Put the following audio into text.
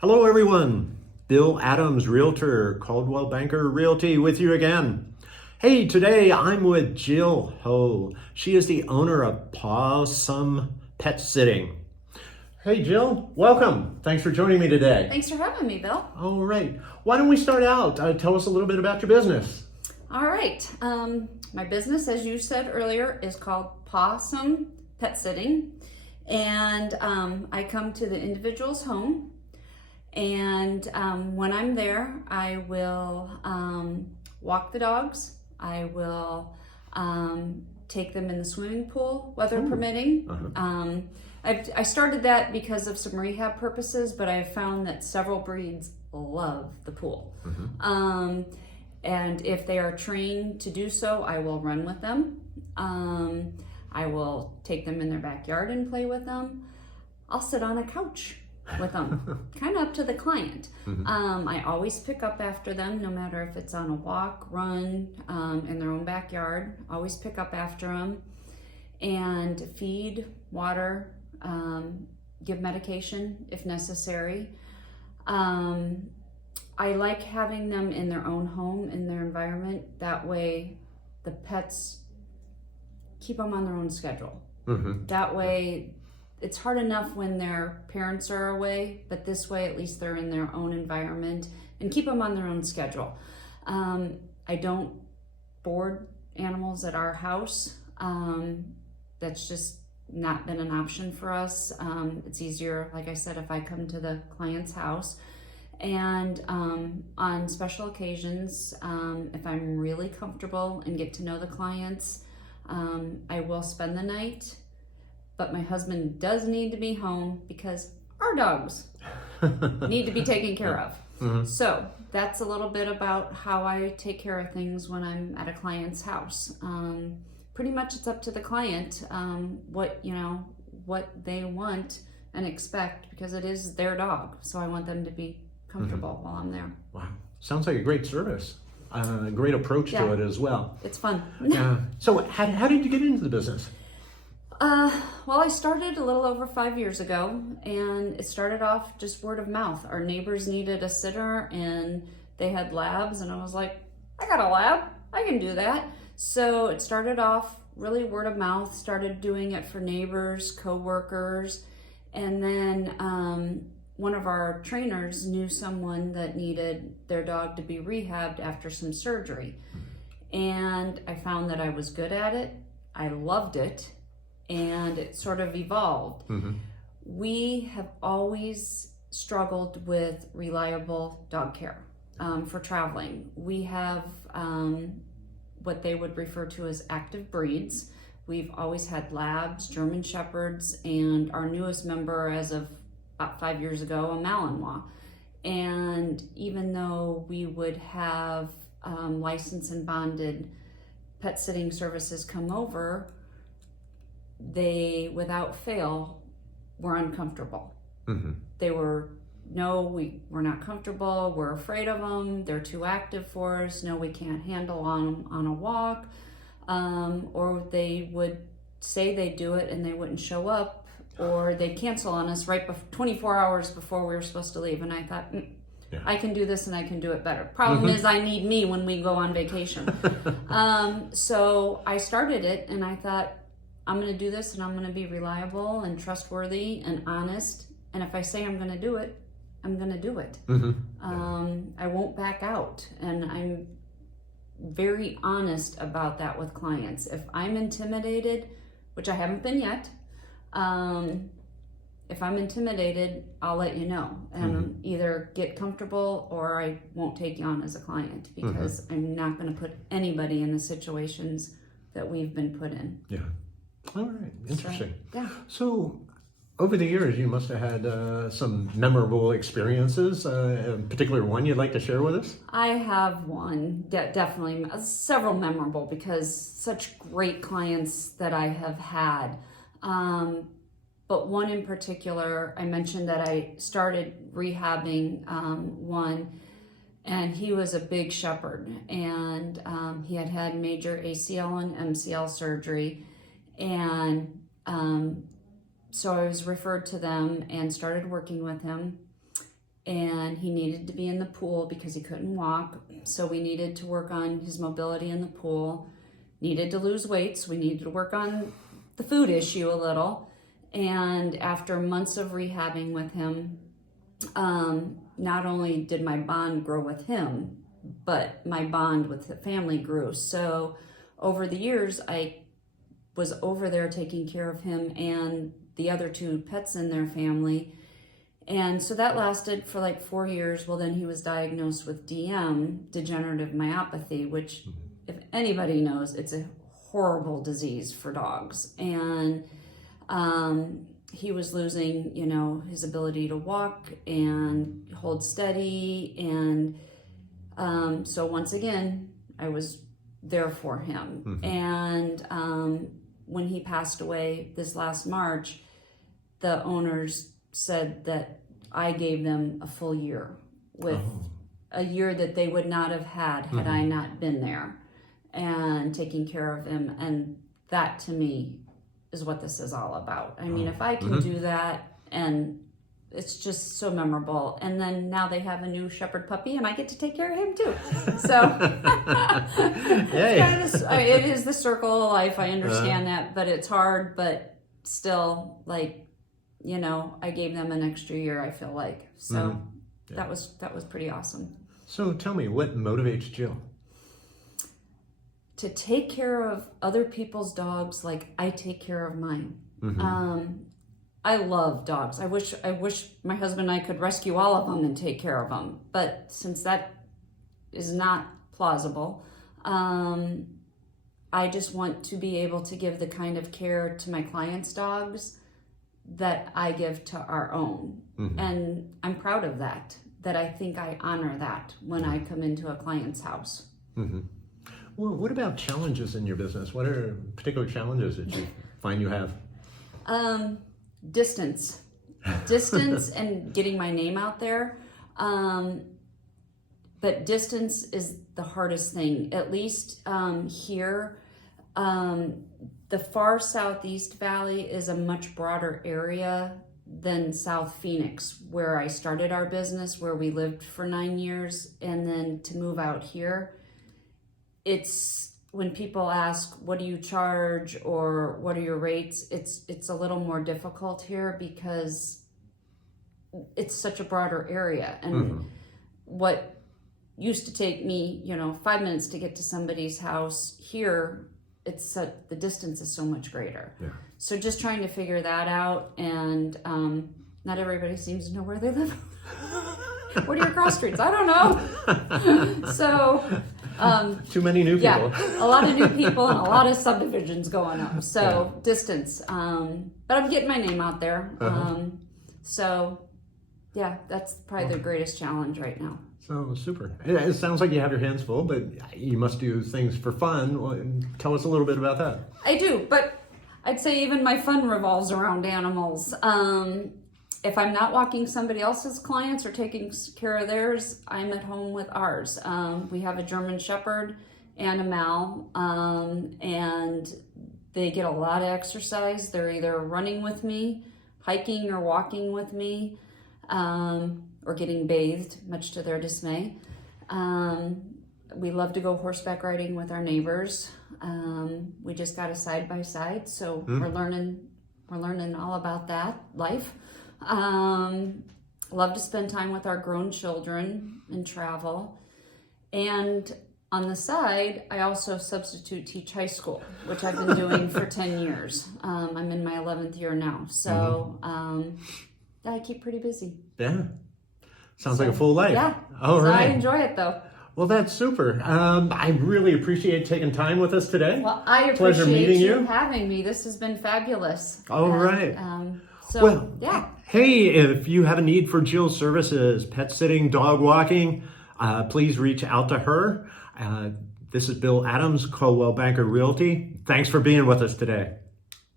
Hello, everyone. Bill Adams, Realtor, Caldwell Banker Realty, with you again. Hey, today I'm with Jill Ho. She is the owner of Possum Pet Sitting. Hey, Jill, welcome. Thanks for joining me today. Thanks for having me, Bill. All right. Why don't we start out? Tell us a little bit about your business. All right. My business, as you said earlier, is called Possum Pet Sitting. And I come to the individual's home. And when I'm there, I will walk the dogs. I will take them in the swimming pool, weather permitting. Uh-huh. I started that because of some rehab purposes, but I've found that several breeds love the pool. Mm-hmm. And if they are trained to do so, I will run with them. I will take them in their backyard and play with them. I'll sit on a couch with them, kind of up to the client. Mm-hmm. I always pick up after them, no matter if it's on a walk, run, in their own backyard. Always pick up after them and feed, water, give medication if necessary. I like having them in their own home, in their environment. That way the pets keep them on their own schedule. Mm-hmm. That way it's hard enough when their parents are away, but this way at least they're in their own environment and keep them on their own schedule. I don't board animals at our house. That's just not been an option for us. It's easier, like I said, if I come to the client's house. And on special occasions, if I'm really comfortable and get to know the clients, I will spend the night. But my husband does need to be home because our dogs need to be taken care of. Mm-hmm. So that's a little bit about how I take care of things when I'm at a client's house. Pretty much it's up to the client what they want and expect, because it is their dog. So I want them to be comfortable while I'm there. Wow. Sounds like a great service. Great approach to it as well. It's fun. Yeah. So how did you get into the business? Well, I started a little over 5 years ago, and it started off just word of mouth. Our neighbors needed a sitter, and they had labs, and I was like, I got a lab, I can do that. So it started off really word of mouth, started doing it for neighbors, co-workers, and then one of our trainers knew someone that needed their dog to be rehabbed after some surgery. And I found that I was good at it, I loved it, and it sort of evolved. Mm-hmm. We have always struggled with reliable dog care for traveling. We have what they would refer to as active breeds. We've always had labs, German shepherds, and our newest member as of about 5 years ago, a Malinois. And even though we would have licensed and bonded pet sitting services come over, they, without fail, were uncomfortable. Mm-hmm. They were, no, we're not comfortable, we're afraid of them, they're too active for us, no, we can't handle on a walk, or they would say they do it and they wouldn't show up, or they'd cancel on us 24 hours before we were supposed to leave. And I thought, Yeah. I can do this and I can do it better. Problem is I need me when we go on vacation. So I started it and I thought, I'm going to do this and I'm going to be reliable and trustworthy and honest. And if I say I'm going to do it, I'm going to do it. Mm-hmm. I won't back out. And I'm very honest about that with clients. If I'm intimidated, which I haven't been yet, if I'm intimidated, I'll let you know and either get comfortable or I won't take you on as a client, because I'm not going to put anybody in the situations that we've been put in. Yeah. All right. Interesting. Yeah. So over the years, you must have had some memorable experiences, a particular one you'd like to share with us? I have one, definitely several memorable, because such great clients that I have had. But one in particular, I mentioned that I started rehabbing one, and he was a big shepherd, and he had had major ACL and MCL surgery, and so I was referred to them and started working with him. and he needed to be in the pool because he couldn't walk. So we needed to work on his mobility in the pool, needed to lose weight, so we needed to work on the food issue a little. And after months of rehabbing with him, not only did my bond grow with him, but my bond with the family grew. So over the years, I was over there taking care of him and the other two pets in their family. And so that lasted for like 4 years. Well, then he was diagnosed with DM, degenerative myopathy, which if anybody knows, it's a horrible disease for dogs. And he was losing, his ability to walk and hold steady. And so once again, I was there for him. And when he passed away this last March, the owners said that I gave them a full year with a year that they would not have had I not been there and taking care of him. And that to me is what this is all about. I mean, if I can do that, and it's just so memorable. And then now they have a new shepherd puppy and I get to take care of him too. So it's kind of, it is the circle of life. I understand that, but it's hard, but still, like, I gave them an extra year, I feel like. So that was pretty awesome. So tell me, what motivates Jill? To take care of other people's dogs like I take care of mine. I love dogs. I wish my husband and I could rescue all of them and take care of them. But since that is not plausible, I just want to be able to give the kind of care to my clients' dogs that I give to our own. And I'm proud of that I think I honor that when I come into a client's house. Well, what about challenges in your business? What are particular challenges that you find you have? Distance and getting my name out there. But distance is the hardest thing, at least here. The far Southeast Valley is a much broader area than South Phoenix, where I started our business, where we lived for 9 years, and then to move out here. It's when people ask, what do you charge or what are your rates? It's a little more difficult here because it's such a broader area. And what used to take me, 5 minutes to get to somebody's house, here, the distance is so much greater. So just trying to figure that out, and not everybody seems to know where they live. What are your cross streets? I don't know. So too many new people. A lot of new people and a lot of subdivisions going up. So distance. But I'm getting my name out there. So yeah, that's probably the greatest challenge right now. So super. It sounds like you have your hands full, but you must do things for fun. Well, tell us a little bit about that. I do, but I'd say even my fun revolves around animals. If I'm not walking somebody else's clients or taking care of theirs, I'm at home with ours. We have a German Shepherd and a Mal, and they get a lot of exercise. They're either running with me, hiking or walking with me, or getting bathed, much to their dismay. We love to go horseback riding with our neighbors. We just got a side-by-side, so we're learning all about that life. Love to spend time with our grown children and travel. And on the side, I also substitute teach high school, which I've been doing for 10 years. I'm in my 11th year now. So I keep pretty busy. Yeah. Sounds like a full life. Yeah. All right. I enjoy it though. Well, that's super. I really appreciate taking time with us today. Well, I Pleasure appreciate meeting you having me. This has been fabulous. All right. So, yeah. Hey, if you have a need for Jill's services, pet sitting, dog walking, please reach out to her. This is Bill Adams, Coldwell Banker Realty. Thanks for being with us today.